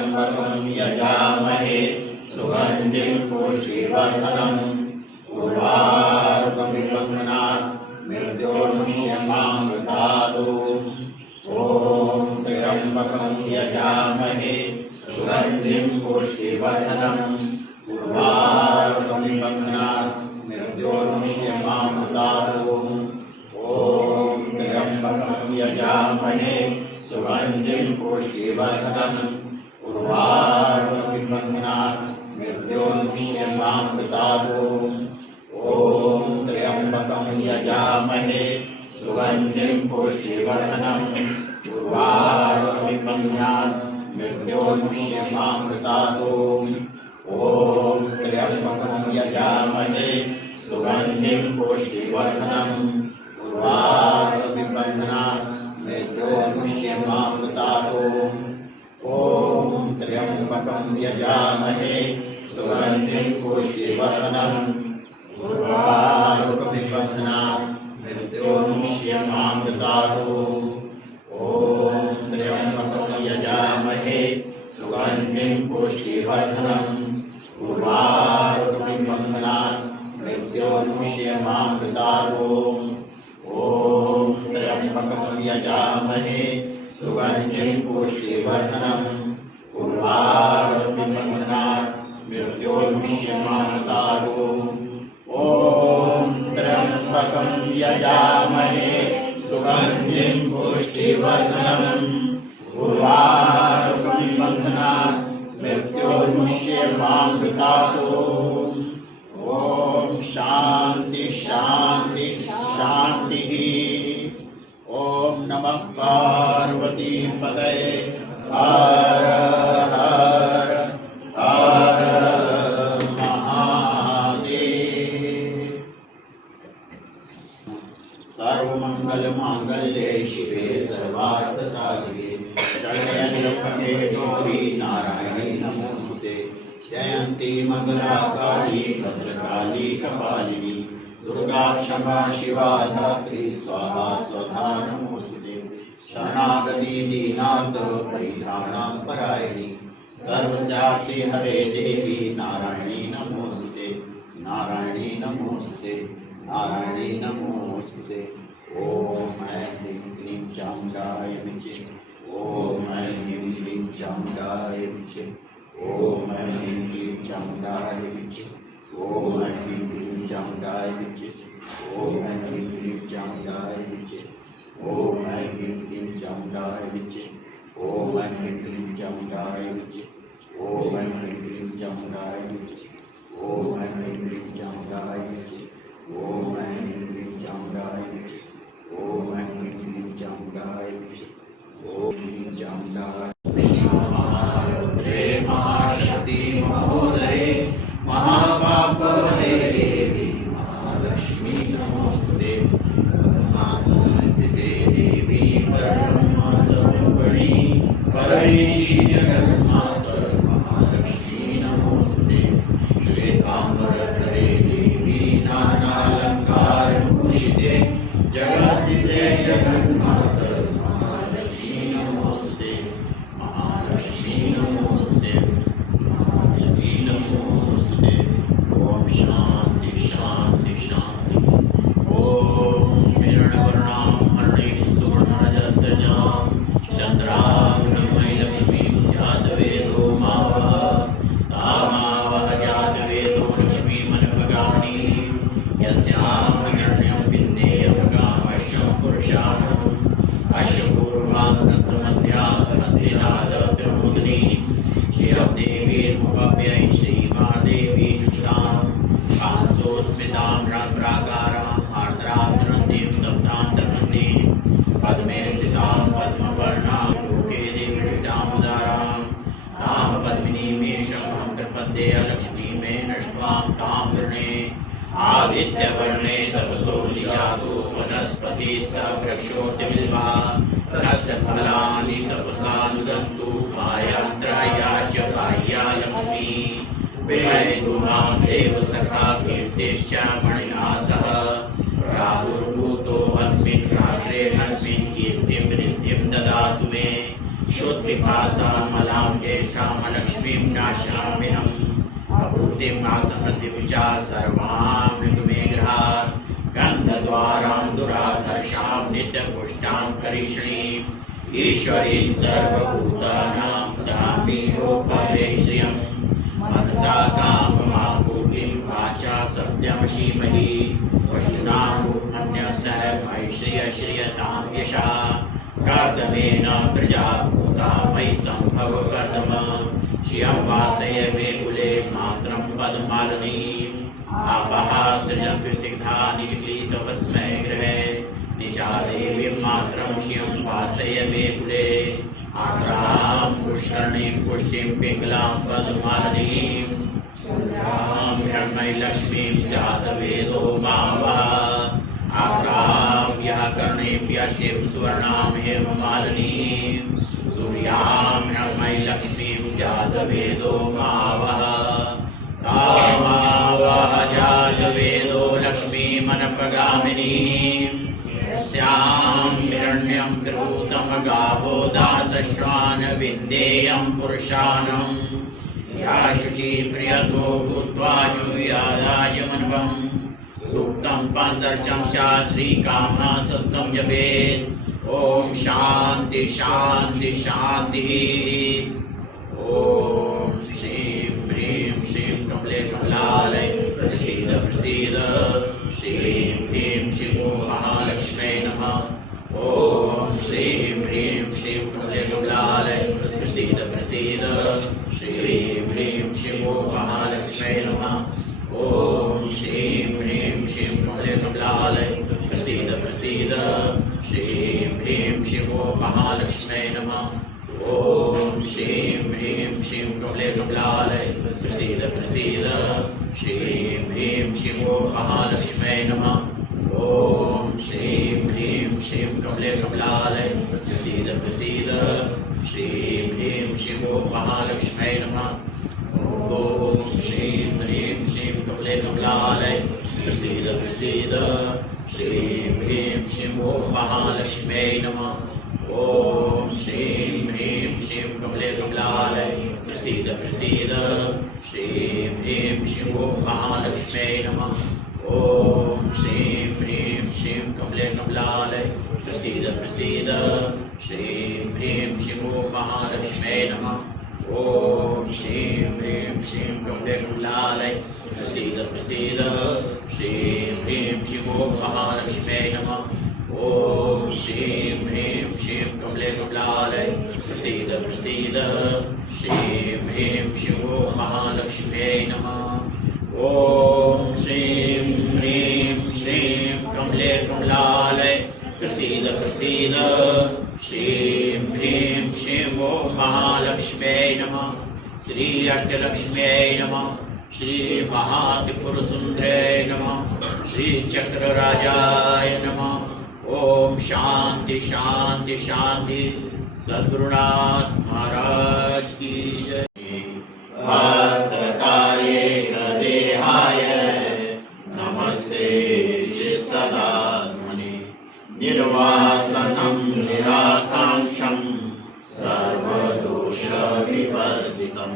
त्र्यम्बकं यजामहे सुगन्धिं पुष्टिवर्धनम् उर्वारुकमिव बन्धनात् मृत्योर्मुक्ष्यमामृतात् ॐ त्र्यम्बकं यजामहे सुगन्धिं पुष्टिवर्धनम् उर्वारुकमिव बन्धनात् मृत्योर्मुक्ष्यमामृतात् ॐ त्र्यम्बकं यजामहे सुगन्धिं पुष्टिवर्धनम् उर्वारुकमिव बन्धनात् मृत्योर्मुक्ष्यमामृतात् ॐ त्र्यम्बकं यजामहे सुगन्धिं पुष्टिवर्धनम् उर्वारुकमिव बन्धनात् मृत्योर्मुक्ष्यमामृतात् ॐ त्र्यम्बकं यजामहे सुगन्धिं पुष्टिवर्धनम् उर्वारुकमिव बन्धनात् मृत्योर्मुक्ष्यमामृतात् ॐ त्र्यम्बकं यजामहे सुगन्धिं पुष्टिवर्धनम् उर्वारुकमिव बन्धनात् मृत्योर्मुक्ष्यमामृतात् ॐ त्र्यम्बकं यजामहे सुगन्धिं पुष्टिवर्धनम् उर्वारुकमिव बन्धनात् मृत्योर्मुक्ष्यमामृतात् ॐ त्र्यम्बकं यजामहे सुगन्धिं पुष्टिवर्धनम् उर्वारुकमिव बन्धनात् मृत्योर्मुक्ष्यमामृतात् ॐ त्र्यम्बकं यजामहे सुगन्धिं पुष्टिवर्धनम् उर्वारुकमिव बन्धनात् मृत्योर्मुक्ष्यमामृतात् ॐ शान्ति शान्ति शान्तिः। ॐ नमः पार्वती पतये। हर हर हर महादेव। सर्वमंगलमांगल्ये शिवे सर्वार्थसाधिके शरण्ये त्र्यंबके गौरी नारायणी नमोस्तुते। जयंती मंगलाकाली भद्रकाली कपालिनी दुर्गा क्षमा शिवा धात्री स्वाहा स्वधा नमोस्तुते। शरणागति दीनार्थ परित्राणां परायणी सर्वस्यार्थे हरे देवी नारायणी नमोस्तुते। नारायणी नमोस्तुते। नारायणी नमोस्तुते। ओम ऐं ह्रीं क्लीं चामुण्डाय विचे। ओम ऐं ह्रीं क्लीं चामुण्डाय विचे। ओम ऐं ह्रीं क्लीं चामुण्डाय विचे। ओम ऐं ह्रीं क्लीं चामुण्डाय विचे। ओम ऐं ह्रीं क्लीं चामुण्डाय विचे। ओम ऐं ह्रीं क्लीं चामुण्डाय विचे। ओम ऐं ह्रीं क्लीं चामुण्डाय विचे। ओम ऐं ह्रीं क्लीं चामुण्डाय विचे। ओम ऐं ह्रीं क्लीं चामुण्डाय विचे। ओम ऐं ह्रीं क्लीं चामुण्डाय विचे। ओम ऐं ह्रीं क्लीं चामुण्डाय विचे। ओम ह्रीं चामुण्डाय महारुद्रे महाशक्ति महोदये महापापहरे देवी महालक्ष्मी नमोस्तुते। नमस्ते देवी परब्रह्मस्वरूपिणी परमेशी जगन्माता महालक्ष्मी नमोस्तुते। श्वेतांबरधरे देवी नानालंकारभूषिते जगत्स्थिते जगन्माता महालक्ष्मी नमोस्तुते। महालक्ष्मी नमोस्तुते। महालक्ष्मी नमोस्तुते। ओम शांति शांति शांति। ओम हिरण्यवर्णां हरिणीं सुवर्णरजस्रजां चन्द्रां हिरण्मयी लक्ष्मीं जातवेदो मावः तामावः जातवेदो लक्ष्मीमनुपगामिनी यस्यां हिरण्यं विन्देयमगामश्यं पुरुषाणम् अश्वपूर्वां रत्नमध्यां हस्तिनादप्रमुदिनी श्रीदेवीर्मुखव्यै श्रीमादेवी नुष्टां कांसोस्मितां प्राकारां आर्द्राद्रन्तीं दत्तां द्रवन्तीं पद्मे स्थितां पद्मवर्णां लोके देवीष्टामुदारां तां पद्मिनीमेषं प्रपद्ये लक्ष्मी मे नष्टवां तां वृणे आदित्यवर्णे तपसो निजातो वनस्पतिस्तवृक्षोऽत्यबिल्वा तस्य फलानि तपसा नुदन्तु मायात्राया च बाह्या लक्ष्मी वैदुमां देव सखा कीर्तिश्च मणिना सह राहुर्भूतो अस्मिन् रात्रे अस्मिन् कीर्तिं नित्यं ददातु मे क्षुत्पिपासामलां तेषामलक्ष्मीं नाशाम्यहम् अभूतिं नासमृतिं च सर्वां ऋतुमेघ्रात् गन्धद्वारां दुराधर्षां नित्यपुष्टां करिष्णीम् ईश्वरीं सर्वभूतानां तामीरोपवेश्रियम् मनसा काममापूर्तिं वाचा सत्यमशीमहि पशूनां रूपमन्यसः श्रियतां यशः कर्दमेन प्रजाभूता मयि सम्भव कर्दम श्रियं वासय मे कुले मात्रं पद्मालिनीम् आपः सृजन्तु सिद्धानि क्लीतवस्मै गृहे निचादेवीं मात्रं श्रियं वासय मे कुले आर्द्रां पुष्करणीं पुष्टिं पिङ्गलां पद्मालिनीम् हिरण्मयीलक्ष्मीं जातवेदो मावः आर्द्रां यः कर्णेभ्यश्चिं सुवर्णां हेममालिनीं सूर्यां हिरण्मयीलक्ष्मीं जातवेदो मावः तामावः जातवेदो लक्ष्मीमनपगामिनीं यस्यां हिरण्यं कृतं गावो दासश्वान विन्देयं पुरुषाणं या शुचि प्रियतो भूत्वा जुयादायमन्वम् सूक्तं पञ्चर्चं च श्रीकामः सत्तं जपेत् ॐ शान्ति शान्ति शान्तिः ॐ श्रीं ह्रीं श्रीं कमले कमलालय प्रसीद प्रसीद श्रीं ह्रीं शिवो महालक्ष्म्यै नमः ॐ श्रीं ह्रीं श्रीं कमले कमलालय प्रसीद प्रसीद श्रीं ह्रीं शिवो महालक्ष्म्यै नमः ॐ श्रीं ह्रीं श्रीं कमले कमलालय प्रसीद प्रसीद श्रीं ह्रीं शिवो महालक्ष्म्यै नमः ॐ श्रीं ह्रीं श्रीं कमले कमलालय प्रसीद प्रसीद श्रीं ह्रीं शिवो महालक्ष्म्यै नमः ॐ श्रीं ह्रीं श्रीं कमले कमलालय प्रसीद प्रसीद श्रीं ह्रीं शिवो महालक्ष्म्यै नमः ॐ श्रीं ह्रीं श्रीं कमले कमलालय प्रसीद प्रसीद श्रीं ह्रीं शिवो महालक्ष्म्यै नमः ॐ श्रीं ह्रीं श्रीं कमले कमलालय प्रसीद प्रसीद श्रीं ह्रीं शिवो महालक्ष्म्यै नमः ॐ श्रीं ह्रीं श्रीं कमले कमलालय प्रसीद प्रसीद श्रीं ह्रीं शिवो महालक्ष्म्यै नमः ॐ श्रीं ह्रीं श्रीं कमले कमलालय प्रसीद प्रसीद श्रीं ह्रीं शिवो महालक्ष्म्यै नमः ॐ श्रीं ह्रीं श्रीं कमले कमलालय प्रसीद प्रसीद श्रीं ह्रीं शिवो महालक्ष्म्यै नमः ॐ श्रीं ह्रीं श्रीं कमले कमलालय प्रसीद प्रसीद श्रीं ह्रीं शिवो महालक्ष्म्यै नमः श्री अष्टलक्ष्म्यै नमः श्री महात्रिपुरसुन्दर्यै नमः श्री चक्रराजाय नमः ओम शांति शांति शांति। सद्गुरुनाथ महाराज की जय। भक्त कार्ये कदेहाय नमस्ते चित्सदात्मने निर्वासनं निराकांक्षं सर्वदोष विवर्जितं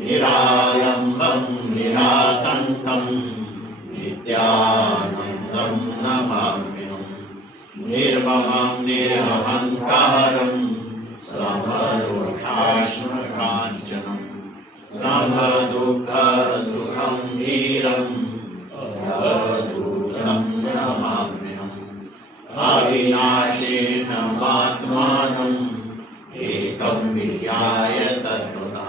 निरालंबं निरातंकं नित्यानन्दं नमाम्यहम् निर्ममं निरहंकारं समदोषाश्मकाञ्चनं समदुःखसुखं धीरं अवधूतं नमाम्यहम् अविनाशिनमात्मानम् एकं विहाय तत्त्वतः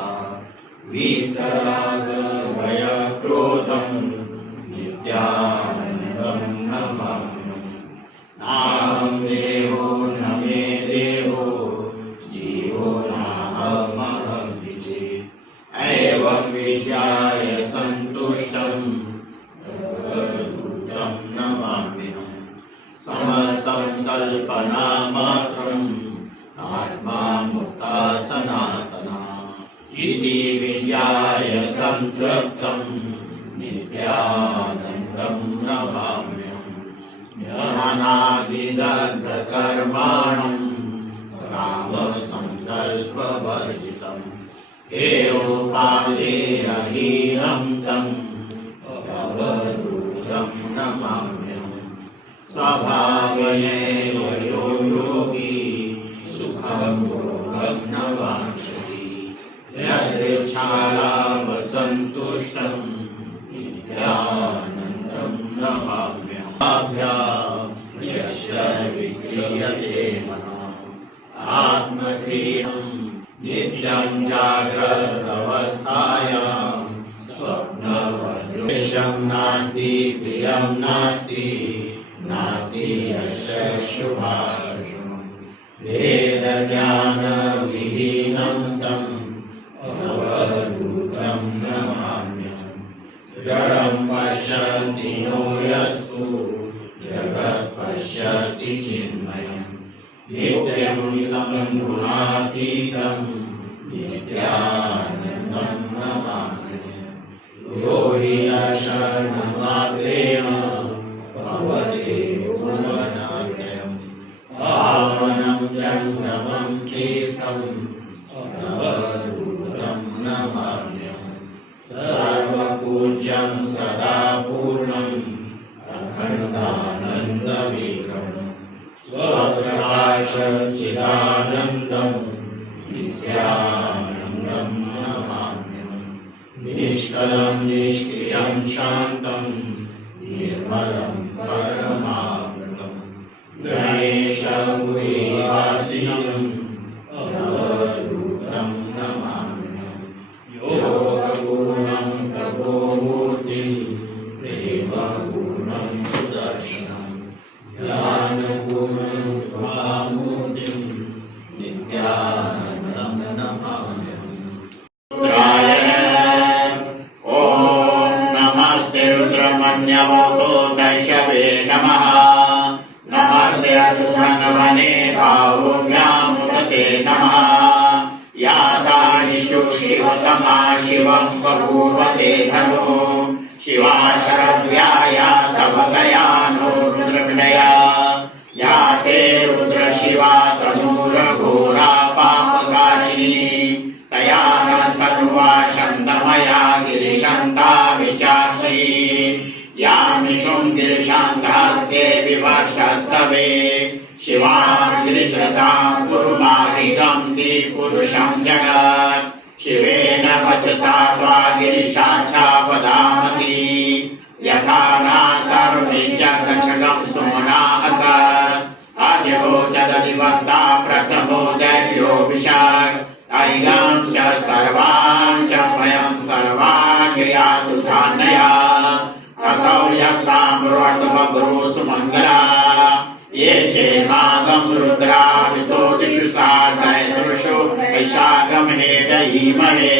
वीतरागभयक्रोधं नित्यानन्दं नमाम्यहम् नाहं देहो न मे देहो जीवो नाहमहं चेत् एवं विज्ञाय सन्तुष्टं भगवद्भूतं नमाम्यहम् समस्तं कल्पनामात्रम् आत्मा मुक्ता सनातना इति विज्ञाय संतृप्तं नित्यानन्दं नमाम्यहम् ज्ञानादिदग्धकर्माणं कामसंग कल्पवर्जितम् हेयोपादेयहीनं तं अवधूतं नमाम्यहम् स्वभावनेव यो योगी सुखं भोगं न वाञ्छति यदृच्छालाभसन्तुष्टं नित्यानन्दं नमाम्यहम् यस्य विक्रियते मनः आत्मक्रीडं नित्यं जाग्रदवस्थायां स्वप्नवदृश्यं नास्ति प्रियं नास्ति नास्ति यस्य शुभाशुभम् वेदज्ञानविहीनं तम् अवधूतं नमाम्यहम् जडं पश्यति नो यस्तु जगत् पश्यति चिन्मयम् नित्यं गुणातीतं नित्यानन्दं नमाम्यहम् यो हि दर्शनमात्रेण भवति भुवनात्रयम् पावनं जङ्गमं तीर्थम् अवधूतं नमाम्यहम् सर्वपूज्यं सदा पूर्णं अखण्डानन्दविग्रहम् स्वप्रकाशचिदानन्दं नित्यानन्दं नमाम्यहम् निष्कलं निष्क्रियं शान्तं निर्मलं परमामृतं गणेशगुरुवासिनं अवधूतं नमाम्यहम् योगगुणं तपोमूर्तिं प्रेमगुणं सुदर्शनम् ज्ञानगुणं त्वामूर्तिं नित्यानन्दं नमाम्यहम् ॐ नमस्ते रुद्रमन्यवतो दैशवे नमः नमस्ते अर्थसङ्गमने भावोभ्यामुदते नमः यातानिषु शिवतमा शिवं बभूवते धनो शिवा शरव्याया तव गयानो रुद्रविनया या ते रुद्र शिवा तनूरघोरा पापकाशिनी तया न सर्वा शन्तमया गिरिशन्ता विचाक्षी यामिषुं गिरिशान्तास्ते विवर्षस्तवे शिवां गिरिधृतां कुरुमाहिकंसि पुरुषं जगत् शिवेन वचसा त्वा गिरिशाक्षा वदामसि यथा न सर्वे जगच्छगं सुमना असत् आद्यगोचदधिवक्ता प्रथमो दैव्यो विशाख ऐगां च सर्वां च वयं सर्वान् यातु धान्यया असौ यस्ताम्रोर्तमगुरु सुमङ्गला ये चेमागं रुद्रादितो दिशु सहस्रशो वैशाखमहे दहीमहे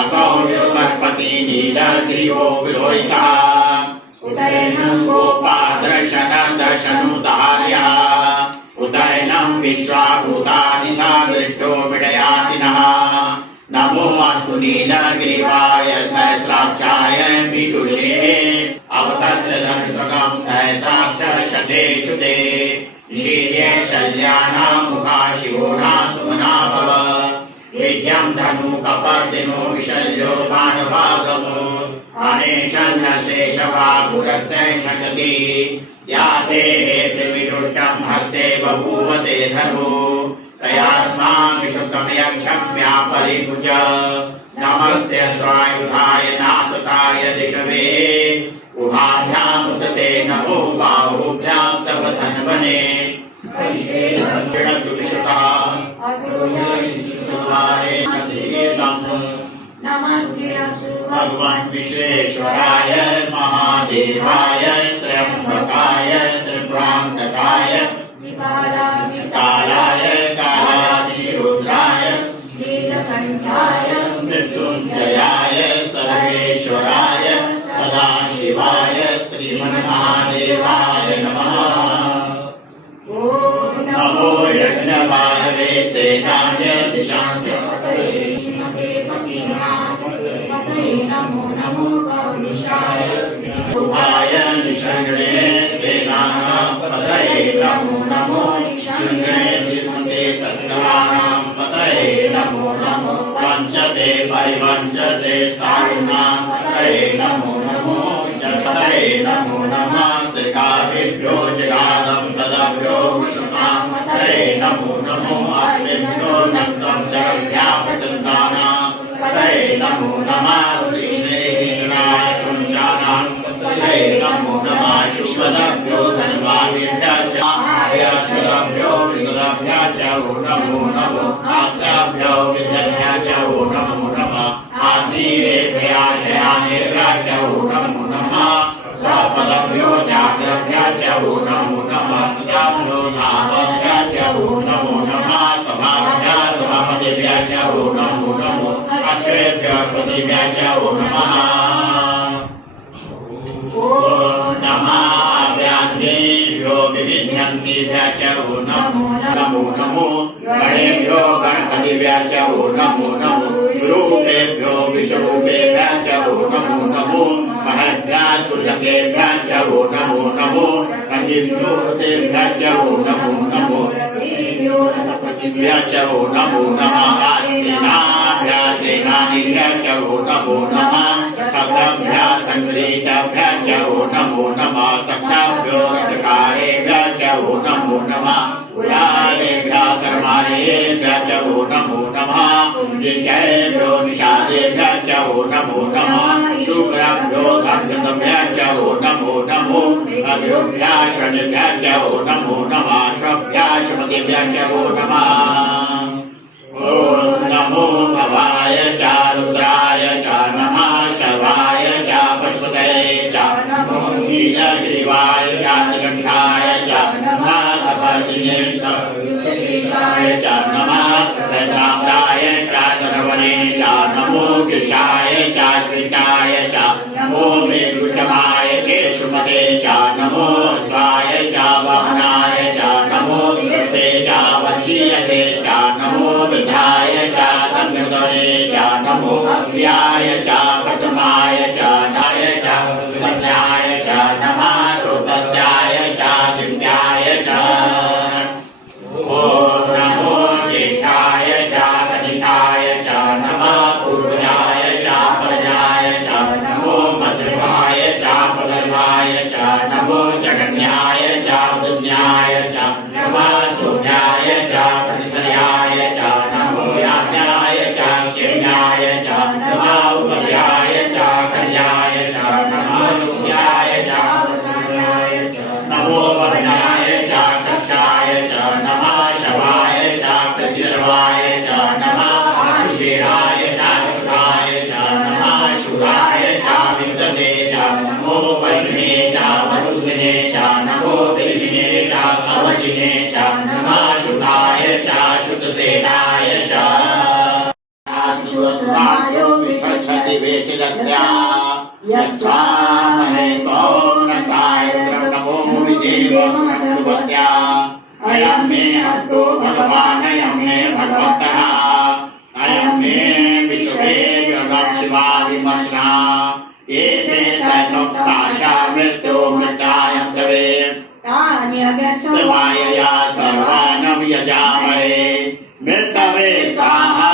असौ सर्पति नीलग्रीवो विलोहितः उदयनं गोपादर्शनुदार्यः उदयनं विश्वाभूतानि सादृष्टो विडयातिनः नमो अस्तु नीलग्रीवाय सहस्राक्षाय विदुषे अवतत्सदर्शकं सहस्राक्षशतेषु ते शीर्ये शल्यानां मुखा शिवो नासुमना भव विद्यं धनुकपर्दिनो विशल्यो बाणभागमो अनेशन्नशेषवापुरस्य शशति या ते हेतुविदुष्टं हस्ते बभूवते धनु तयास्माभिषुकमयक्षम्या परिभुज नमस्ते स्वायुधाय नासताय दिशवे उभाभ्यामुदते नमो बाहुभ्यां तव धन्वने भगवान् विश्वेश्वराय महादेवाय त्र्यंबकाय त्रिप्रान्तकाय कालाय कालाधिरुद्राय नीलकण्ठाय मृत्युञ्जयाय सर्वेश्वराय सदाशिवाय श्रीमन्महादेवाय नमः। नमो यज्ञवायवे सेनान्य दिशांच नमो नमो गौरीशाय रुहाय निषङ्गणे सेनानां पतये नमो नमो निषङ्गणे विद्महे तस्यानां पतये परिवञ्चते स्थायुनां तये नमो नमो जगतये नमो नमः श्रीकार्येभ्यो जगादं सदाभ्यो विष्णुतां तये नमो नमो अस्मिभ्यो नक्तं जगद्व्यापृतन्तानां तये नमो नमः ऋषिश्रेष्ठनाय कुञ्जानां तये नमो नमः शुभदभ्यो धन्वाभ्यश्च आयासदभ्यो विसदभ्यश्च नमो नमो आस्याभ्यो विद्याभ्यश्च नमो नमः आसीरेभ्याशयानेभ्यश्च नमो नमः स्वपदभ्यो जाग्रभ्यश्च नमो नमः सदाभ्यो नामभ्यश्च नमो नमः सभाभ्यः सभापतिभ्यश्च नमो नमो अश्वेभ्यः पतिभ्यश्च नमः ॐ नमः व्याघ्रेभ्यो विविध्यन्तिभ्यश्च नमो नमो गणेभ्यो गणपतिभ्यश्च नमो नमो रूपेभ्यो विश्वरूपेभ्यश्च नमो नमो महद्भ्याच्युतकेभ्यश्च नमो नमो अजिभ्योतेभ्यश्च नमो नमो भ्यश्च नमो नमः सेनाभ्यसेनानिभ्यश्च नमो नमः खगभ्यः सङ्ग्रहीतभ्यश्च नमो नमः तक्षाभ्यो रथकारेभ्यश्च नमो नमः उडारेभ्यः कर्मारेभ्यश्च नमो नमः नित्येभ्यो निषादेभ्यश्च नमो नमः शुक्रभ्यो धर्मभ्यश्च नमो नमो अभ्योभ्यः शनिभ्यश्च नमो नमः श्वभ्यः शुभदेभ्यश्च नमः ॐ नमो भवाय च रुद्राय च नमः शर्वाय च पशुपतये च नमो नीलग्रीवाय च निषङ्गाय च नमः अभर्जिने च विशेषाय च नमः सहस्राब्दाय च शरवणे च नमो कृशाय च कृताय च नमो मेरुषमाय केशुमते च नमो स्वाय च वाहनाय च नमो विकृते च वशीयते च नमो विधाय च संयुतये च नमो अव्याय च प्रथमाय च नाय च संज्ञाय च नमः श्रोतस्याय च दिव्याय च ॐ नमो ज्येष्ठाय च कनिष्ठाय च नमः पूर्वजाय च परजाय च नमो मध्यमाय च प्रगल्भाय च नमो जगन्याय च वृद्ध्याय च नमः सौम्याय च प्रतिसर्याय च नमो याज्ञाय च क्षेम्याय च नमः उपर्याय च कल्याय च नमः सूर्याय च वसनाय च नमो वर्णाय च कक्षाय च नमः शवाय च प्रतिशर्वाय च नमः आशुषेराय च शुराय च नमः शुराय च विद्यते च नमो परिणे च वरुधिने च नमो बिलिने च कवचिने च नमः शुकाय च शुतसेनाय च आस्तुवायो विषच्छति वेशिलस्य यच्छामहे सौम्नसाय नमो विदेवस्य अयं मे हस्तो भगवान् अयं मे भगवतः अयं मे विश्वे जगत् शिवा विमर्शना एते सहस्रपाशा मृत्यो मृतायं तवे समायया सर्वान् यजामहे मृतवे स्वाहा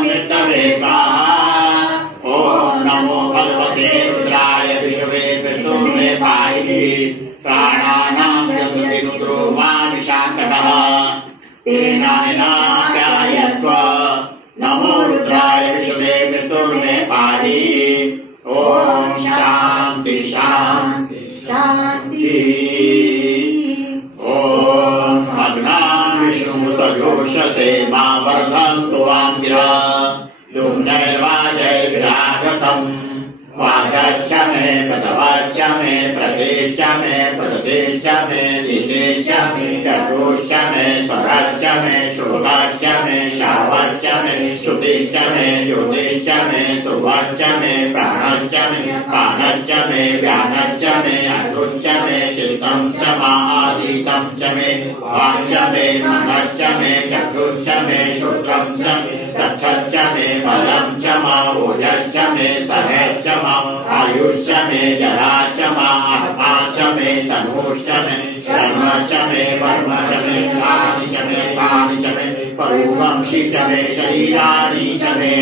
मृतवे स्वाहा ॐ नमो भगवते रुद्राय विश्वे मृत्यो मे पाहि प्राणानां यदसि रुद्रो मा विशान्तकः तेनाप्यायस्व नमो रुद्राय विश्वे मृत्यो मे पाहि ॐ शान्ति शान्ति शान्ति ॐ अग्नां विष्णु सजोषसे मा वर्धन्तु वां गिरा दुर्नैर्वाजैर्विराजतम् वाजश्च मे प्रसवश्च मे प्रदेश्च मे प्रदेश्च मे दिशेश्च मे चतुश्च मे स्वरश्च मे शुभश्च मे शावश्च मे श्रुतिश्च मे ज्योतिश्च मे सुवश्च मे प्राणश्च मे पानश्च मे व्यानश्च मे अश्रुश्च मे चित्तं च मादितं च मे वाक्च मे मनश्च मे चक्षुश्च मे श्रोत्रं च मे तच्छश्च मे बलं च मा ओजश्च मे सहश्च मा आयुष्च मे जरा च मा आत्मा च मे तनुश्च मे श्रम च मे वर्म च मे कानि च मे पानि च मे परुवंशी च मे शरीराणि च मे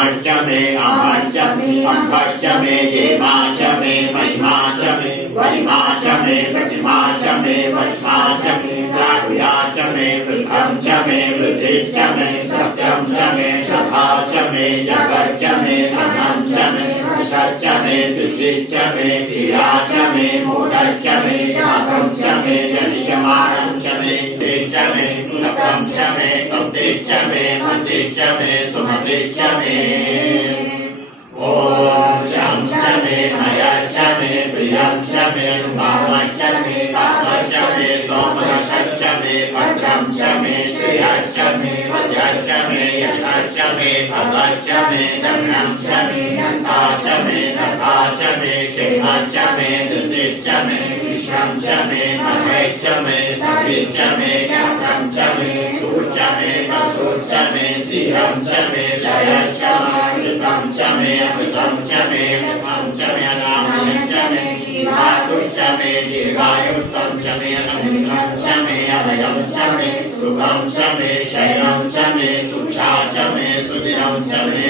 अमश्च मे अमश्च मे अम्भश्च मे देवाश्च मे महिमाश्च मे वरिमाश्च मे प्रतिमाश्च मे वश्माश्च मे राहुयाश्च मे वृद्धं च मे वृद्धिश्च मे सत्यं च मे सभाश्च मे जगच्च मे धनं च मे यशश्च मे तुष्टिश्च मे धियाश्च मे मोदश्च मे जातं च मे जनिष्यमानं च मे तेश्च मे सुलभं च मे सौतिश्च मे मतिश्च मे सुमतिश्च मे ॐ शं च मे मयश्च मे प्रियं च मे भावश्च मे कामश्च मे सोमरसश्च मे भद्रं च मे श्रियश्च मे वस्यश्च मे यशश्च मे भगश्च मे धनं च मे नन्दा च मे नथा च मे क्षेमश्च मे धृतिश्च मे विश्वं च मे महेश्च मे सविच्च मे क्षत्रं च मे सूर्च मे वसुश्च मे शिरं च मे लयश्च मामृतं च मे अमृतं च मे अमृतं च मे अनामयं च मे जीवातुश्च मे दीर्घायुष्टं च मे अनन्तं च मे अभयं च मे सुखं च मे शयनं च मे सुक्षा च मे सुदिनं च मे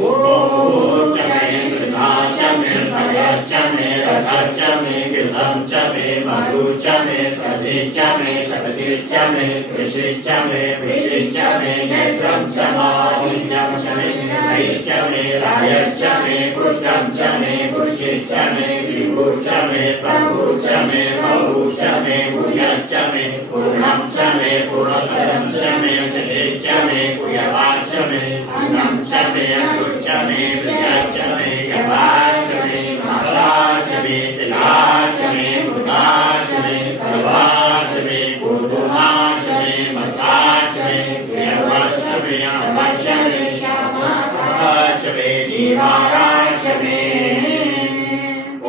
ॐ च मे सुधा च मे भयश्च मे रसश्च मे गिलं च मे मधु च मे सदि च मे सपतिश्च मे कृषिश्च मे वृषिश्च मे नेत्रं च मालिन्यं च मे नैश्च मे रायश्च मे पुष्टं च मे पुष्टिश्च मे विभुः च मे प्रभुः च मे बहुः च मे भूयश्च मे पूर्णं च मे पूर्णतरं च मे जयश्च मे कुयवाश्च मे अन्नं च मे अच्युच्च मे प्रियश्च मे यवाश्च मे मासाश्च मे तिलाश्च मे बुधाश्च मे कल्वाश्च मे गोधूमाश्च मे मसाश्च मे प्रियवाश्च मे अमश्च मे श्यामाश्च मे नीलाश्च मे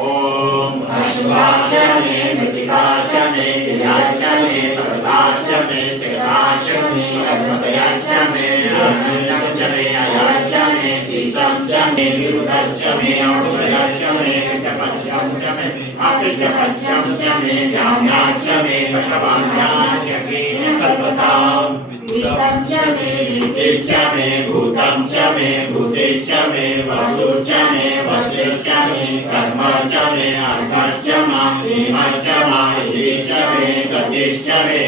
ॐ अश्वाश्च मे मृत्तिकाश्च मे गिर्याश्च मे पर्वताश्च मे शिलाश्च मे अस्मतयश्च मे अनन्तं च मे अयाश्च मे सीसं च मे विरुधश्च मे औषधश्च मे कृष्णपञ्चं च मे अकृष्णपञ्चं च मे जाम्याश्च मे पशवान्याश्च मे कल्पताम् वित्तं च मे रीतिश्च मे भूतं च मे भूतिश्च मे वसु च मे वस्तिश्च मे कर्म च मे अर्थश्च मा हेमश्च मा यदिश्च मे गतिश्च मे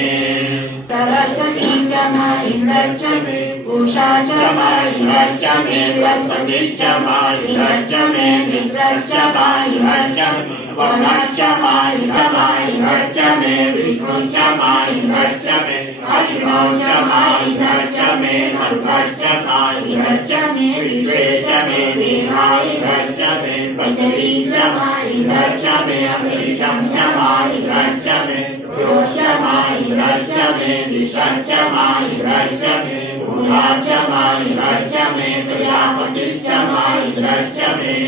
सरस्वतीश्च मा इन्द्रश्च मे उषा च मा इन्द्रश्च मे बृहस्पतिश्च मा इन्द्रश्च मे मित्रश्च मा इन्द्रश्च वसश्च मा इन्द्रश्च मे विष्णुश्च मा इन्द्रश्च मे अश्विनौ च मा इन्द्रश्च मे धर्मश्च मा इन्द्रश्च मे विश्वे च मे देवा इन्द्रश्च मे पृथिवी च मा इन्द्रश्च मे अन्तरिक्षं च मा इन्द्रश्च मे योश्च मा इन्द्रश्च मे दिशश्च मा इन्द्रश्च मे भूया च मा इन्द्रश्च मे प्रजापतिश्च मा इन्द्रश्च मे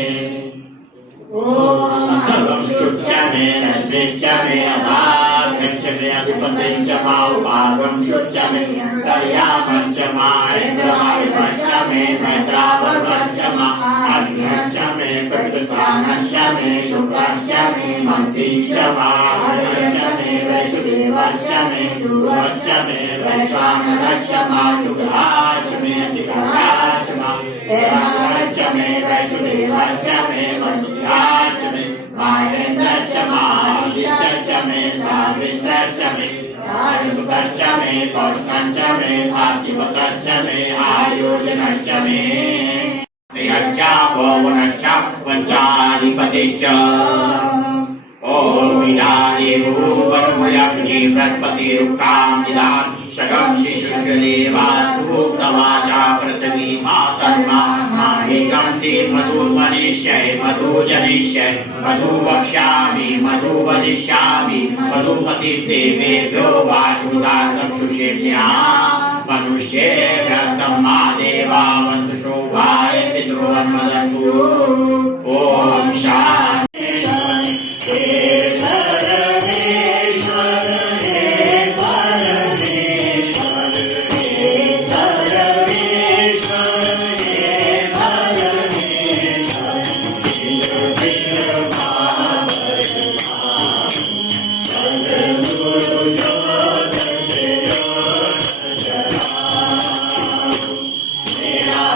ॐ शुच्च मे रश्मिश्च मे अभागश्च मे अधिपतिश्च मा उपागं शुच्च मे तर्यामश्च मा इन्द्रमायुश्च मे मैत्रावर्गश्च मा अग्निश्च मे प्रतिष्ठानश्च मे शुक्रश्च मे मन्तीश्च मा हरिश्च मे वैष्णदेवश्च मे ध्रुवश्च मे वैश्वानरश्च मा युगराज मे अधिकाराज मा हेमराज मे वैष्णदेवश्च मे मन्त्याश्च मे माहेन्द्रश्च मा आदित्यश्च मे सावित्रश्च मे सारस्वतश्च मे पौष्णश्च मे भाग्यवतश्च मे आयोजनश्च मे यश्च भुवनश्च पञ्चाधिपतिश्च ॐ विदाये भूवनमयग्नि बृहस्पतिरुक्तां दिदान् शगं शिशुष्य देवासूक्तवाचा पृथिवी मातर्मा माहिकं सी मधुर्मनिष्यै मधुजनिष्यै मधु वक्ष्यामि मधु वदिष्यामि मधुपति देवेभ्यो वाचुता चक्षुषेण्या मनुष्येभ्यः तं मा देवा वन्तु शोभाय पितॄन्वदन्तु ॐ शान्ति Mera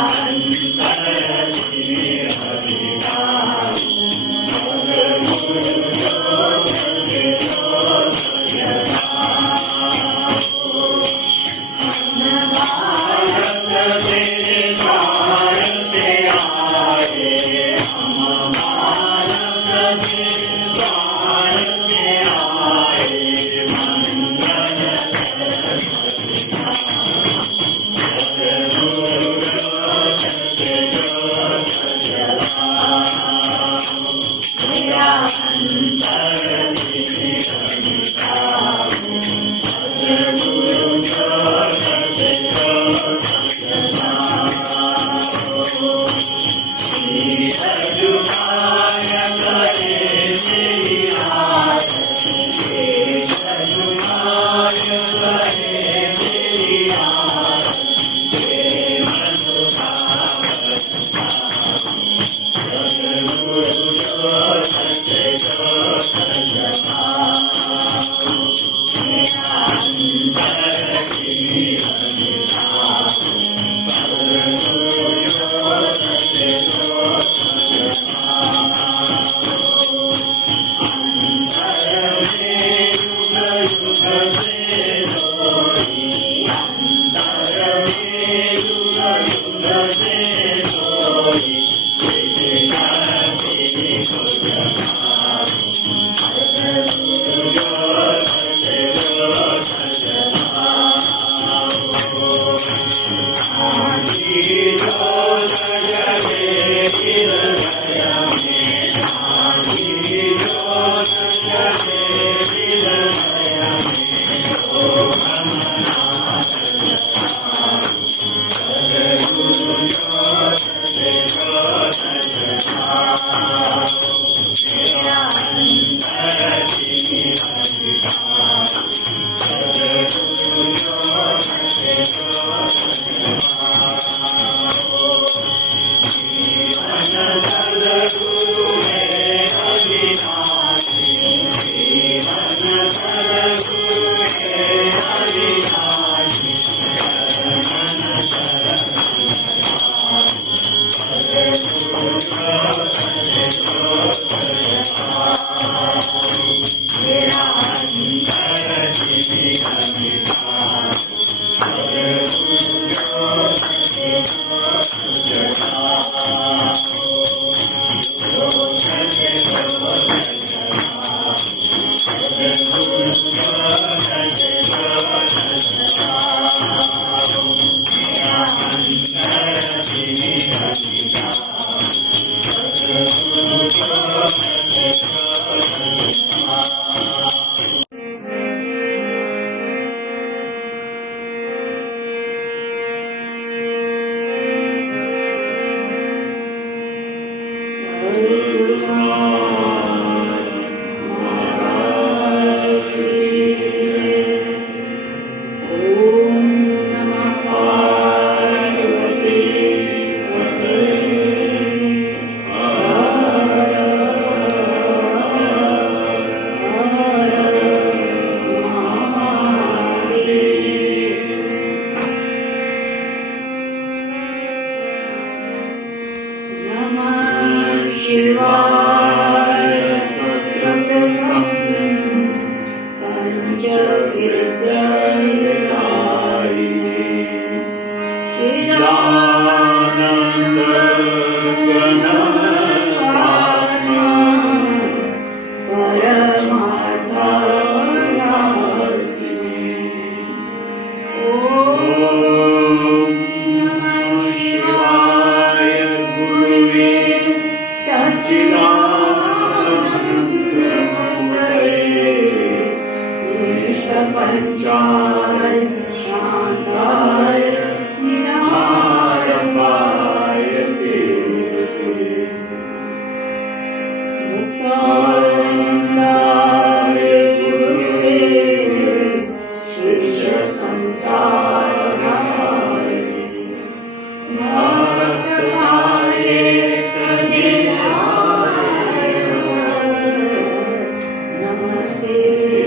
पंचाय शांताय निरालंबाय तेजसे मुक्तानंदाय गुरुवे शिष्य संसाराय भक्ताय कल्याणाय नमस्ते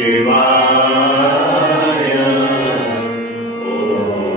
शिवाय. ओम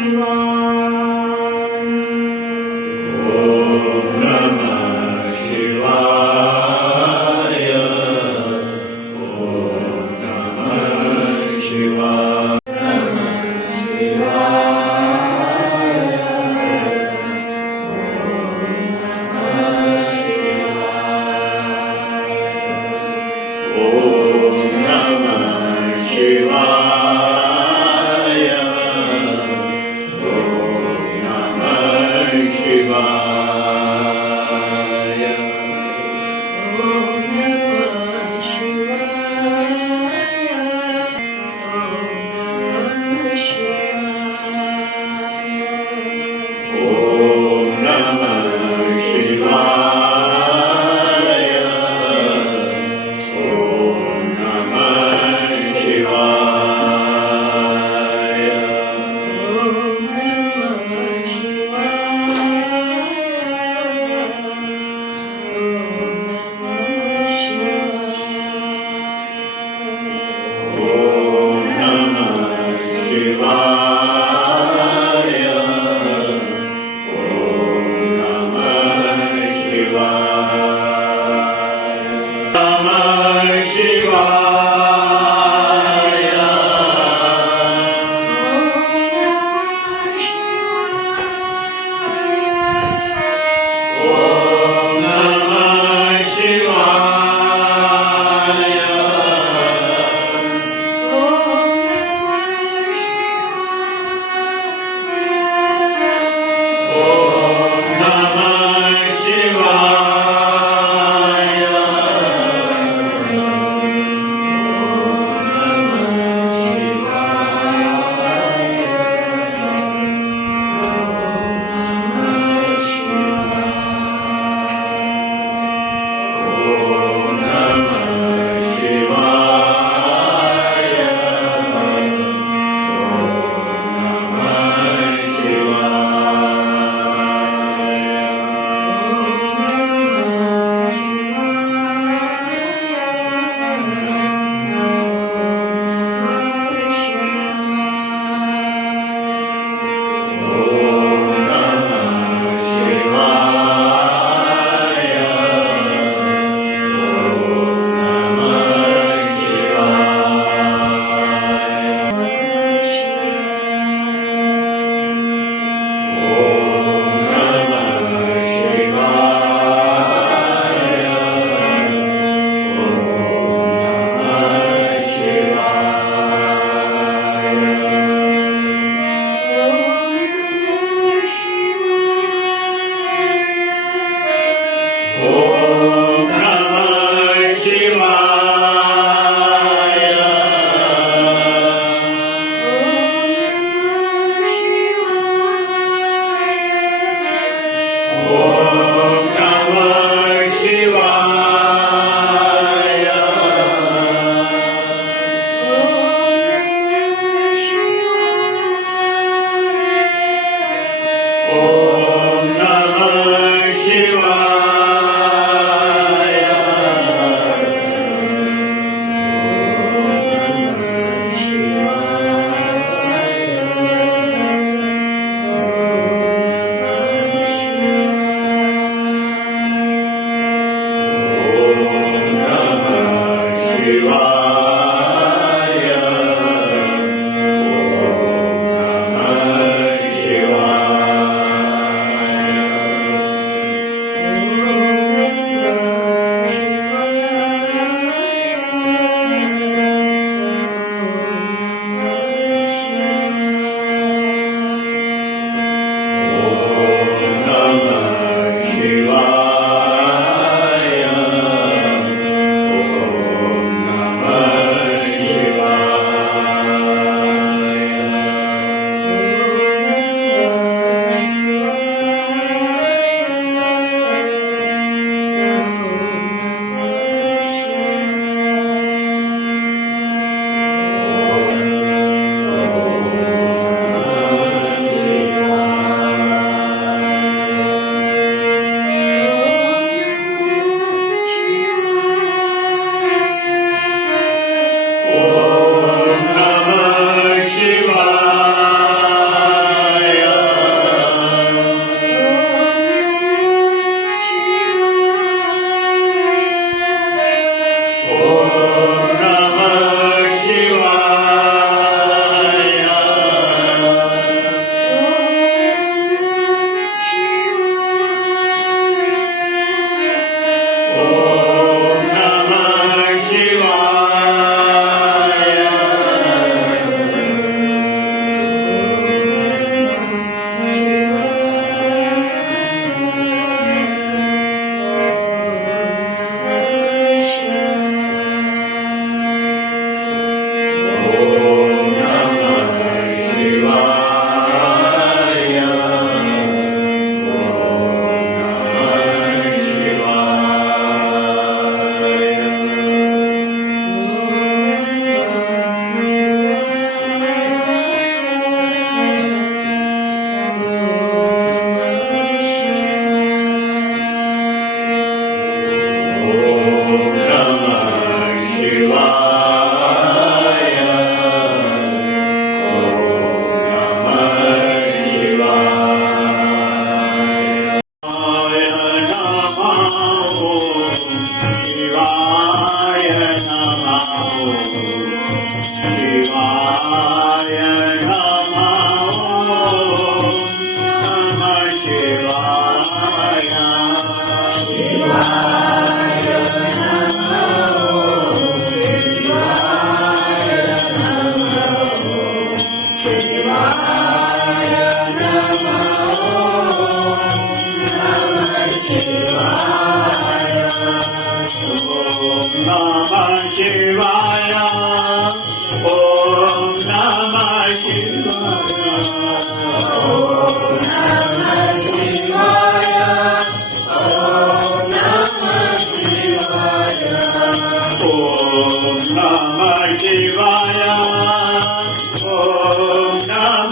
Shiva.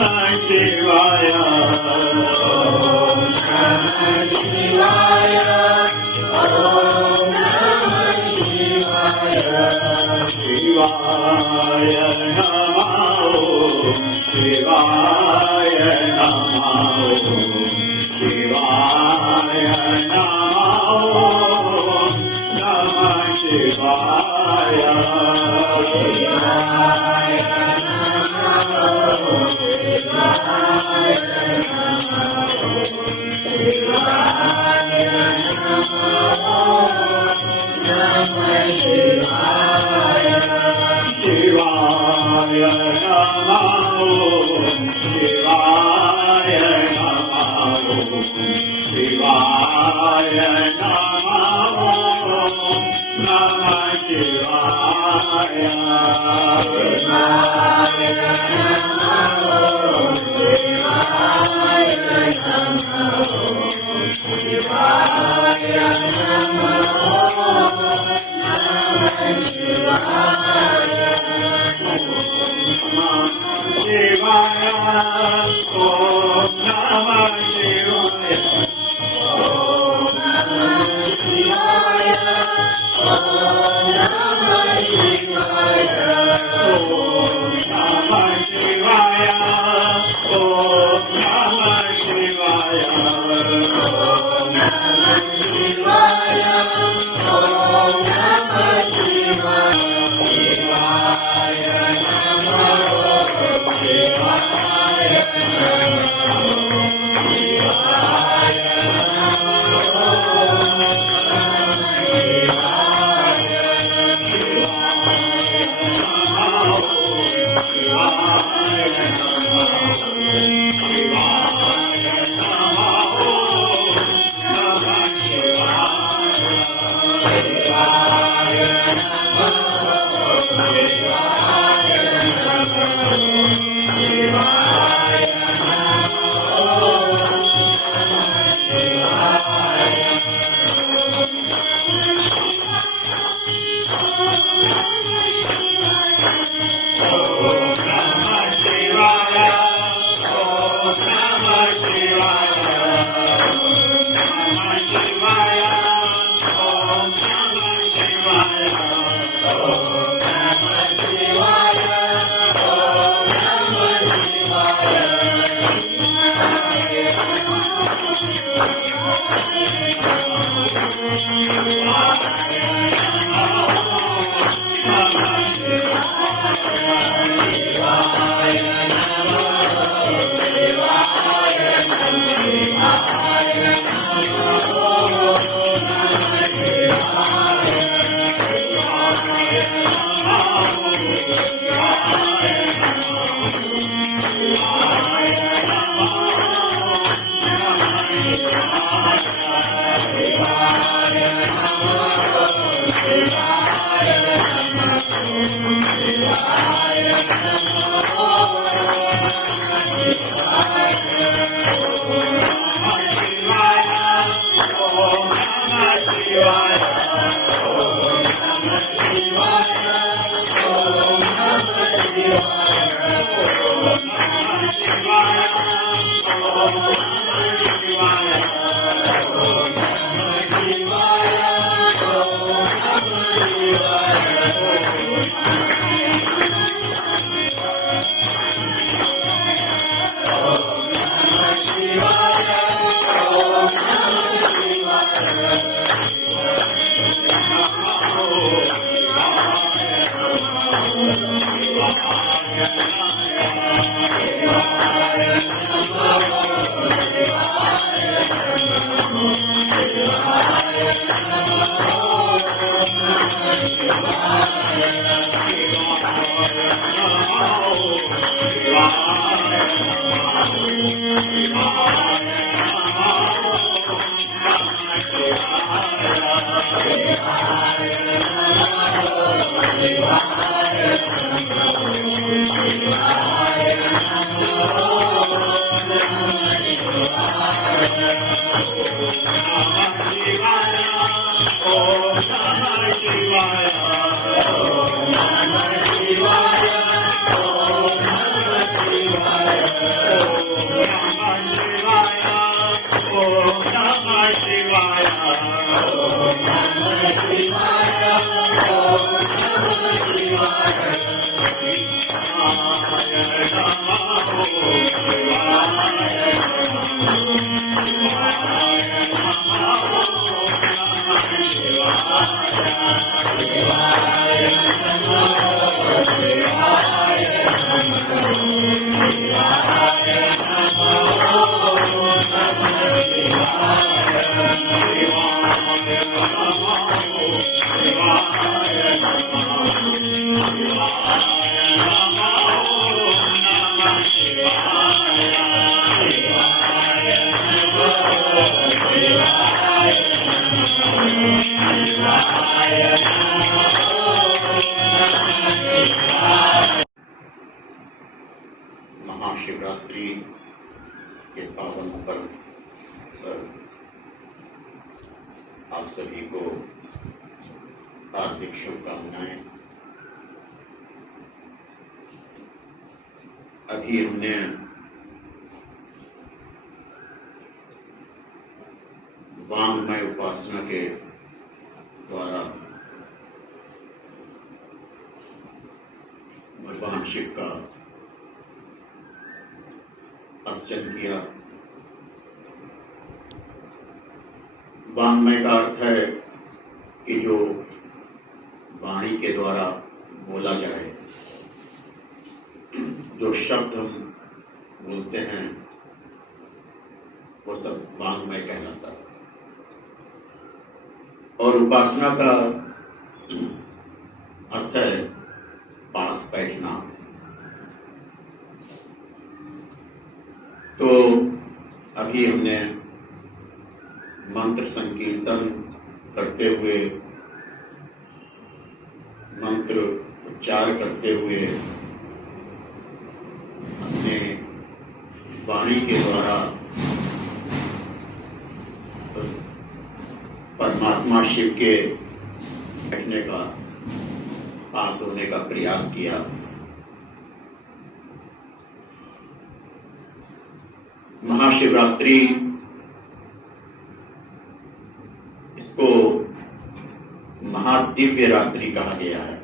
शिवाय शिवाय नमः शिवाय नमः शिवाय नमः नमः शिवाय शिवाय नमः शिवाय नमः शिवाय नमः नमः शिवाय शिवाय ओम नमः शिवाय ओम नमः शिवाय ओम नमः शिवाय महाशिवरात्रि के पावन पर्व पर आप सभी को हार्दिक शुभकामनाएं। अभी हमने वांगमय उपासना के द्वारा भगवान शिव का अर्चन किया। वांगमय का अर्थ है कि जो वाणी के द्वारा बोला जाए, जो शब्द हम बोलते हैं वो सब वांगमय कहलाता है। और उपासना का अर्थ है पास बैठना। तो अभी हमने मंत्र संकीर्तन करते हुए, मंत्र उच्चार करते हुए अपने वाणी के द्वारा परमात्मा शिव के बैठने का, पास होने का प्रयास किया। महाशिवरात्रि इसको महादिव्य रात्रि कहा गया है।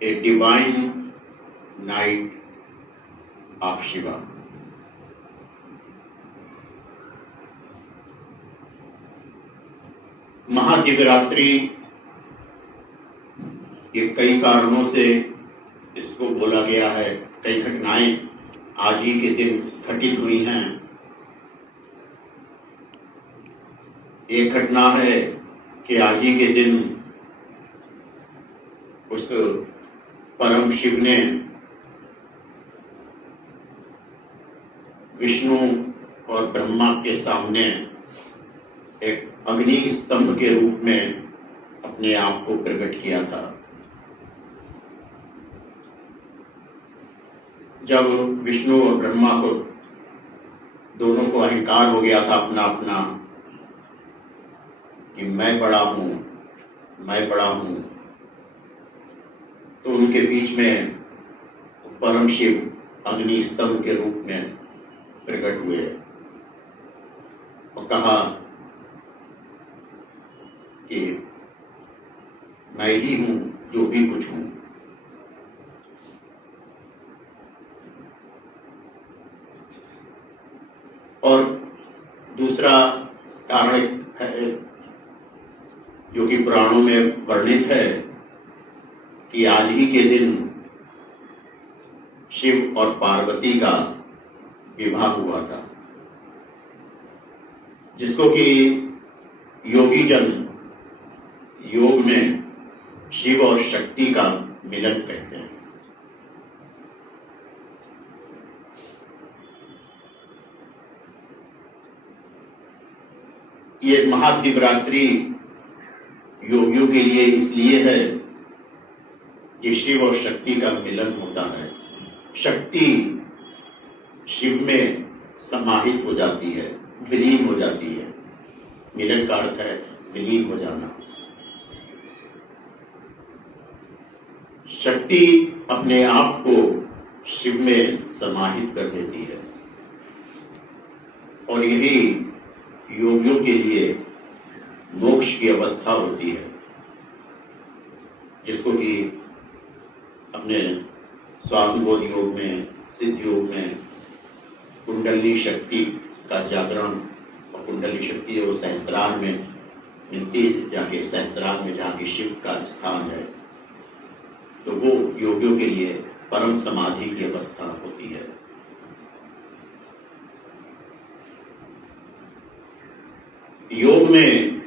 A divine night of Shiva. महादिव्यरात्रि ये कई कारणों से इसको बोला गया है। कई घटनाएं आज ही के दिन घटित हुई हैं। एक घटना है कि आज ही के दिन उस परम शिव ने विष्णु और ब्रह्मा के सामने एक अग्नि स्तंभ के रूप में अपने आप को प्रकट किया था। जब विष्णु और ब्रह्मा को दोनों को अहंकार हो गया था अपना अपना कि मैं बड़ा हूं, मैं बड़ा हूं, तो उनके बीच में परम शिव अग्नि स्तंभ के रूप में प्रकट हुए और कहा कि मैं ही हूं जो भी कुछ हूं। और दूसरा कारण है जो कि पुराणों में वर्णित है कि आज ही के दिन शिव और पार्वती का विवाह हुआ था, जिसको कि योगी जन योग में शिव और शक्ति का मिलन कहते हैं। ये महाशिवरात्रि योगियों के लिए इसलिए है कि शिव और शक्ति का मिलन होता है। शक्ति शिव में समाहित हो जाती है, विलीन हो जाती है। मिलन का अर्थ है विलीन हो जाना। शक्ति अपने आप को शिव में समाहित कर देती है और यही योगियों के लिए मोक्ष की अवस्था होती है, जिसको कि अपने स्वात्मबोध योग में, सिद्ध योग में कुंडली शक्ति का जागरण, और कुंडली शक्ति है वो सहस्त्रार में मिलती है, जाके सहस्त्रार में जाके शिव का स्थान है, तो वो योगियों के लिए परम समाधि की अवस्था होती है। योग में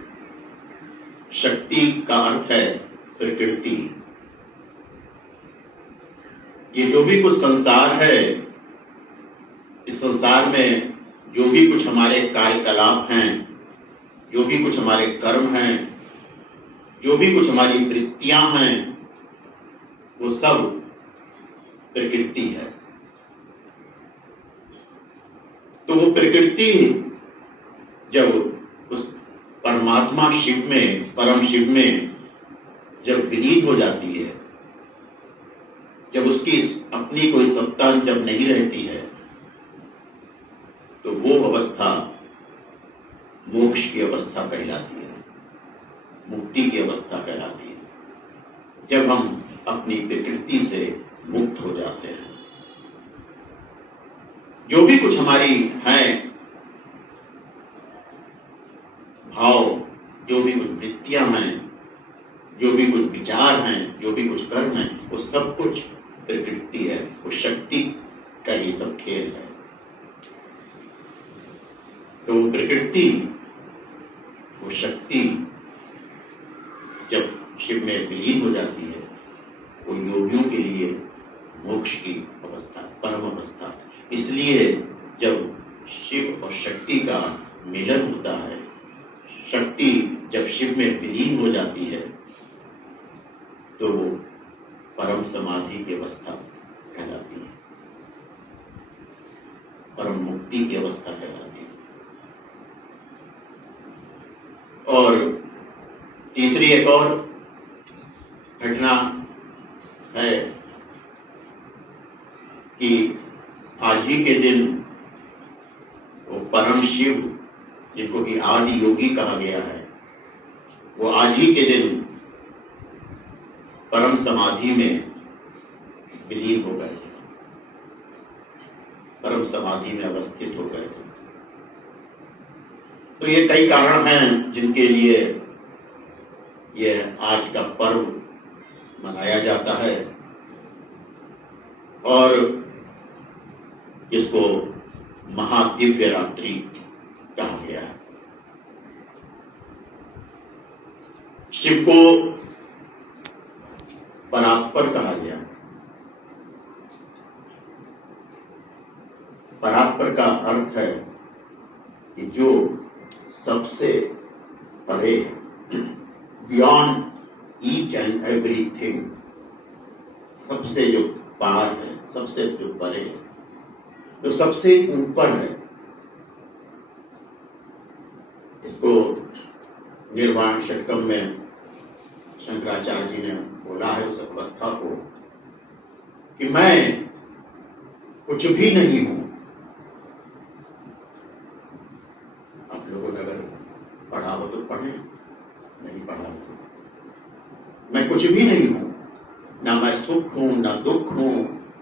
शक्ति का अर्थ है प्रकृति। ये जो भी कुछ संसार है, इस संसार में जो भी कुछ हमारे कार्यकलाप हैं, जो भी कुछ हमारे कर्म हैं, जो भी कुछ हमारी वृत्तियां हैं, वो सब प्रकृति है। तो वो प्रकृति जब उस परमात्मा शिव में, परम शिव में जब विलीन हो जाती है, जब उसकी अपनी कोई सत्ता जब नहीं रहती है, तो वो अवस्था मोक्ष की अवस्था कहलाती है, मुक्ति की अवस्था कहलाती है, जब हम अपनी प्रकृति से मुक्त हो जाते हैं। जो भी कुछ हमारी है भाव, जो भी कुछ वृत्तियां हैं, जो भी कुछ विचार हैं, जो भी कुछ कर्म है, वो सब कुछ प्रकृति है, वो शक्ति का ही सब खेल है। तो प्रकृति, वो शक्ति जब शिव में विलीन हो जाती है, वो योगियों के लिए मोक्ष की अवस्था, परम अवस्था है। इसलिए जब शिव और शक्ति का मिलन होता है, शक्ति जब शिव में विलीन हो जाती है, तो वो परम समाधि की अवस्था कहलाती है, परम मुक्ति की अवस्था कहलाती है। और तीसरी एक और घटना है कि आज ही के दिन वो परम शिव, जिनको कि आदि योगी कहा गया है, वो आज ही के दिन परम समाधि में विलीन हो गए थे, परम समाधि में अवस्थित हो गए थे। तो ये कई कारण हैं जिनके लिए ये आज का पर्व मनाया जाता है और इसको महादिव्य रात्रि कहा गया है। शिव को परात्पर कहा गया। परात्पर का अर्थ है कि जो सबसे परे है, बियॉन्ड ईच एंड एवरीथिंग, सबसे जो पार है, सबसे जो परे है, जो सबसे ऊपर है। इसको निर्वाण षटकम में शंकराचार्य जी ने बोला है उस अवस्था को कि मैं कुछ भी नहीं हूं। आप लोगों ने अगर पढ़ा हो तो पढ़े, नहीं पढ़ा तो मैं कुछ भी नहीं हूं, ना मैं सुख हूं, ना दुख हूं,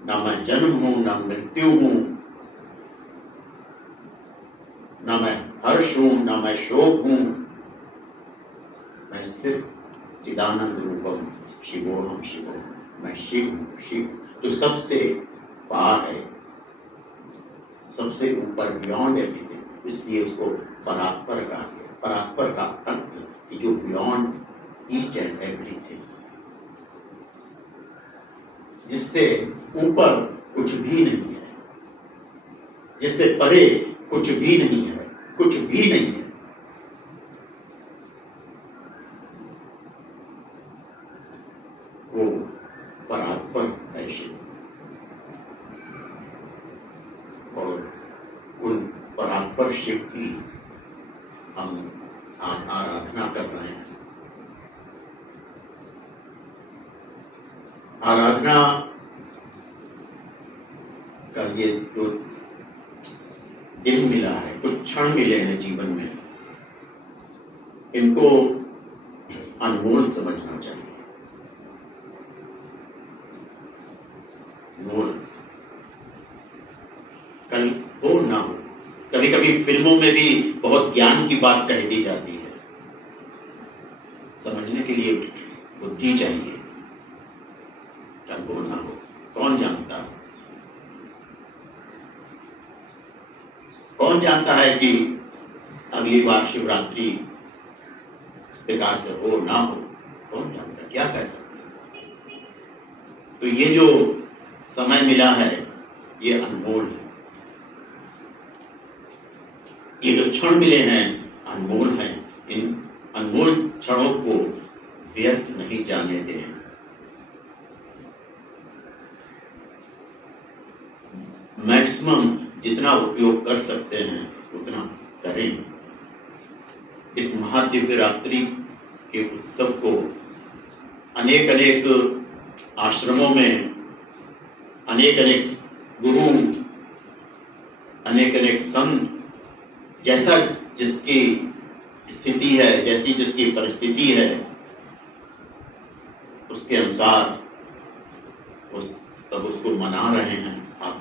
ना मैं जन्म हूं, ना मृत्यु हूं, ना मैं हर्ष हूं, ना मैं शोक हूं, मैं सिर्फ चिदानंद रूपम शिवोहम शिवोहम, मैं शिव हूं, शिव जो सबसे पार है, सबसे ऊपर, बियॉन्ड एवरीथिंग। इसलिए उसको परात्पर कहा गया। परात्पर का अर्थ कि जो बियॉन्ड ईच एंड एवरीथिंग, जिससे ऊपर कुछ भी नहीं है, जिससे परे कुछ भी नहीं है, कुछ भी नहीं है। वो परात्पर है शिव। और उन परात्पर शिव की हम आज आराधना कर रहे हैं। आराधना का ये जो दिन मिला है, कुछ क्षण मिले हैं जीवन में, इनको अनमोल समझना चाहिए। मोल कल हो ना हो, कभी कभी फिल्मों में भी बहुत ज्ञान की बात कह दी जाती है। समझने के लिए बुद्धि चाहिए। कल हो ना हो, कौन जानता है? कौन जानता है कि अगली बार शिवरात्रि इस प्रकार से हो ना हो? कौन जानता, क्या कह सकते? तो ये जो समय मिला है ये अनमोल है। ये जो क्षण मिले हैं अनमोल हैं। इन अनमोल क्षणों को व्यर्थ नहीं जाने दें। मैक्सिमम जितना उपयोग कर सकते हैं उतना करें। इस महादिव्य रात्रि के उत्सव को अनेक अनेक आश्रमों में अनेक अनेक गुरु, अनेक अनेक संत, जैसा जिसकी स्थिति है, जैसी जिसकी परिस्थिति है, उसके अनुसार उस सब उसको मना रहे हैं। आप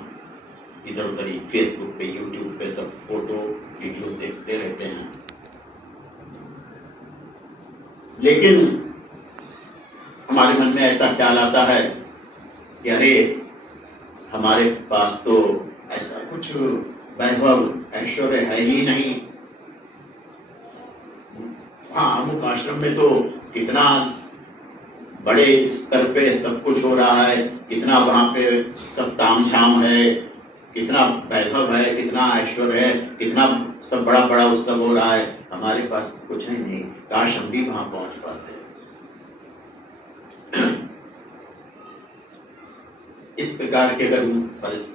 इधर उधर ही फेसबुक पे, यूट्यूब पे सब फोटो वीडियो देखते रहते हैं। लेकिन हमारे मन में ऐसा ख्याल आता है कि अरे हमारे पास तो ऐसा कुछ वैभव ऐश्वर्य है ही नहीं। हाँ, अमुक आश्रम में तो कितना बड़े स्तर पे सब कुछ हो रहा है, कितना वहां पे सब तामझाम है, कितना वैभव है, कितना ऐश्वर्य है, कितना सब बड़ा बड़ा उत्सव हो रहा है। हमारे पास कुछ है नहीं। काश हम भी वहां पहुंच पाते। इस प्रकार की अगर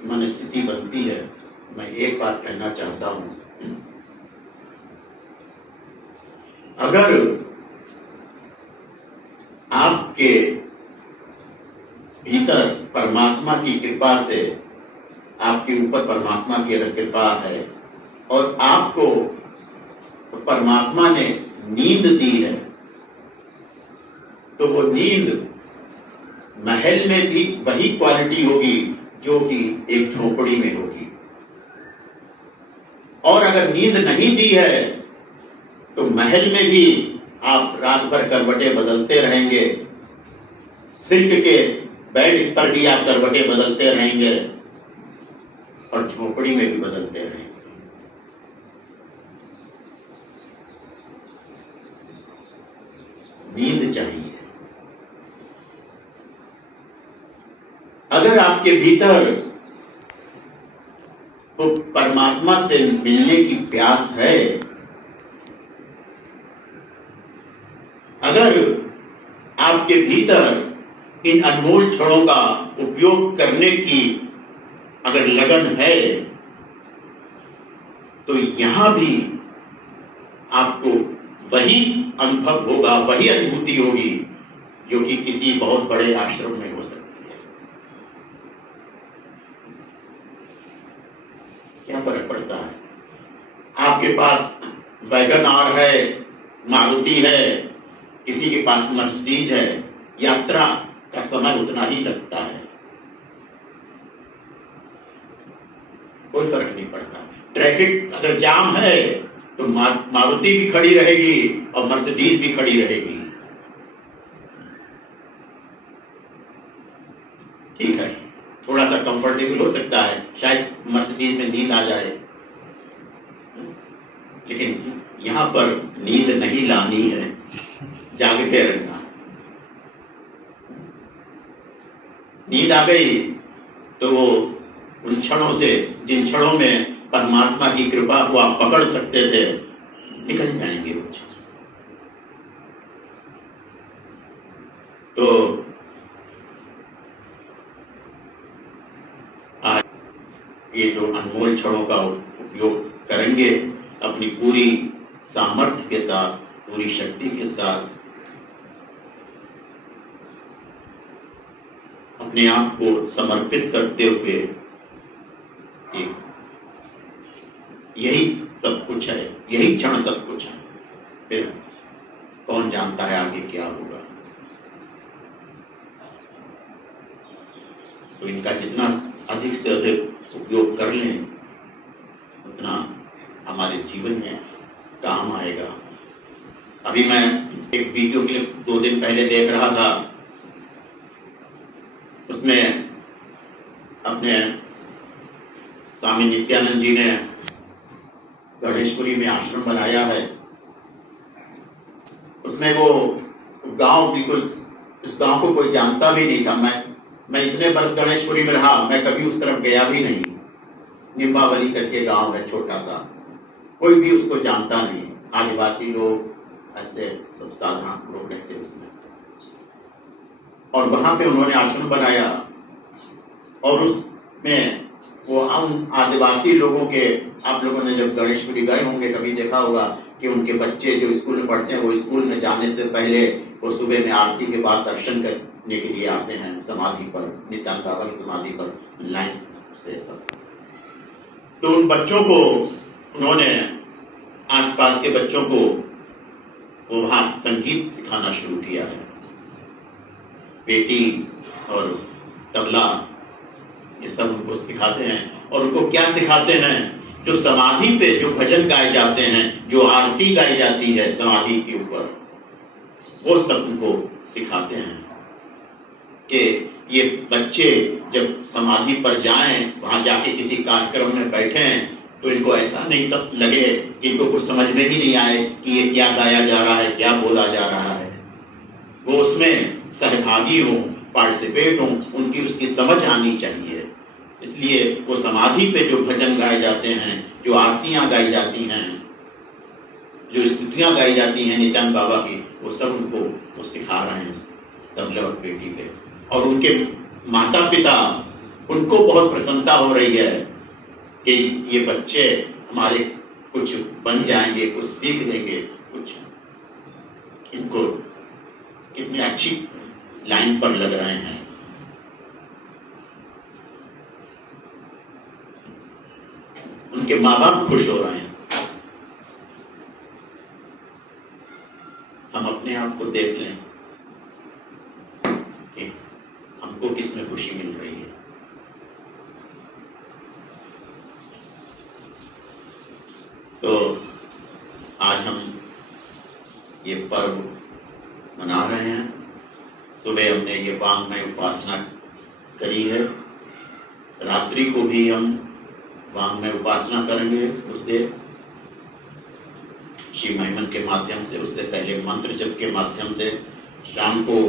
मनस्थिति बनती है, मैं एक बात कहना चाहता हूं, अगर आपके भीतर परमात्मा की कृपा से, आपके ऊपर परमात्मा की अगर कृपा है और आपको परमात्मा ने नींद दी है, तो वो नींद महल में भी वही क्वालिटी होगी जो कि एक झोपड़ी में होगी। और अगर नींद नहीं दी है तो महल में भी आप रात भर करवटें बदलते रहेंगे, सिल्क के बेड पर भी आप करवटें बदलते रहेंगे और झोपड़ी में भी बदलते रहेंगे। नींद चाहिए। अगर आपके भीतर तो परमात्मा से मिलने की प्यास है, अगर आपके भीतर इन अनमोल क्षणों का उपयोग करने की अगर लगन है, तो यहां भी आपको वही अनुभव होगा, वही अनुभूति होगी जो कि किसी बहुत बड़े आश्रम में हो सकती है। क्या फर्क पड़ता है? आपके पास वैगन आर है, मारुति है, किसी के पास मर्सिडीज है, यात्रा का समय उतना ही लगता है, कोई फर्क नहीं पड़ता। ट्रैफिक अगर जाम है तो मारुति भी खड़ी रहेगी और मर्सिडीज भी खड़ी रहेगी। ठीक है, थोड़ा सा कंफर्टेबल हो सकता है, शायद मर्सिडीज में नींद आ जाए, लेकिन यहां पर नींद नहीं लानी है, जागते रहना। नींद आ गई तो वो उन क्षणों से, जिन क्षणों में परमात्मा की कृपा को आप पकड़ सकते थे, निकल जाएंगे वो क्षण। तो आज ये जो अनमोल क्षणों का उपयोग करेंगे, अपनी पूरी सामर्थ्य के साथ, पूरी शक्ति के साथ, अपने आप को समर्पित करते हुए, यही सब कुछ है, यही क्षण सब कुछ है। फिर कौन जानता है आगे क्या होगा। तो इनका जितना अधिक से अधिक उपयोग कर लें, उतना हमारे जीवन में काम आएगा। अभी मैं एक वीडियो क्लिप 2 दिन पहले देख रहा था, उसमें अपने स्वामी नित्यानंद जी ने गणेशपुरी में आश्रम बनाया है। उसमें वो गांव, बिल्कुल इस गांव को कोई जानता भी नहीं था। मैं मैं इतने वर्ष गणेशपुरी में रहा, मैं कभी उस तरफ गया भी नहीं। निम्बावली करके गांव है छोटा सा, कोई भी उसको जानता नहीं। आदिवासी लोग ऐसे सब साधारण लोग रहते उसमें, और वहां पे उन्होंने आश्रम बनाया, और उसमें वो उन आदिवासी लोगों के, आप लोगों ने जब गणेशपुरी गए होंगे कभी देखा होगा कि उनके बच्चे जो स्कूल में पढ़ते हैं वो स्कूल में जाने से पहले वो सुबह में आरती के बाद दर्शन करने के लिए आते हैं समाधि पर, नित्यानंद बाबा की समाधि पर लाइन से सब। तो उन बच्चों को उन्होंने, आसपास के बच्चों को वो वहां संगीत सिखाना शुरू किया है। पेटी और तबला ये सब उनको सिखाते हैं। और उनको क्या सिखाते हैं? जो समाधि पे जो भजन गाए जाते हैं, जो आरती गाई जाती है समाधि के ऊपर, वो सब उनको सिखाते हैं कि ये बच्चे जब समाधि पर जाएं, वहां जाके किसी कार्यक्रम में बैठे हैं, तो इनको ऐसा नहीं सब लगे कि इनको कुछ समझ में ही नहीं आए कि ये क्या गाया जा रहा है, क्या बोला जा रहा है। वो उसमें सहभागी हों, पार्टिसिपेट हों, उनकी उसकी समझ आनी चाहिए। इसलिए वो समाधि पे जो भजन गाए जाते हैं, जो आरतियां गाई जाती हैं, जो स्तुतियां गाई जाती हैं नित्यानंद बाबा की, वो सब उनको वो सिखा रहे हैं तबले और पेटी पे। और उनके माता पिता, उनको बहुत प्रसन्नता हो रही है कि ये बच्चे हमारे कुछ बन जाएंगे, कुछ सीख लेंगे, कुछ इनको कितनी अच्छी लाइन पर लग रहे हैं। उनके माँ बाप खुश हो रहे हैं। हम अपने आप को देख लें कि हमको किसमें खुशी मिल रही है। तो आज हम ये पर्व मना रहे हैं। सुबह हमने ये वांग्मय उपासना करी है, रात्रि को भी हम वांग्मय उपासना करेंगे उस देर श्री महिमन के माध्यम से। उससे पहले मंत्र जप के माध्यम से शाम को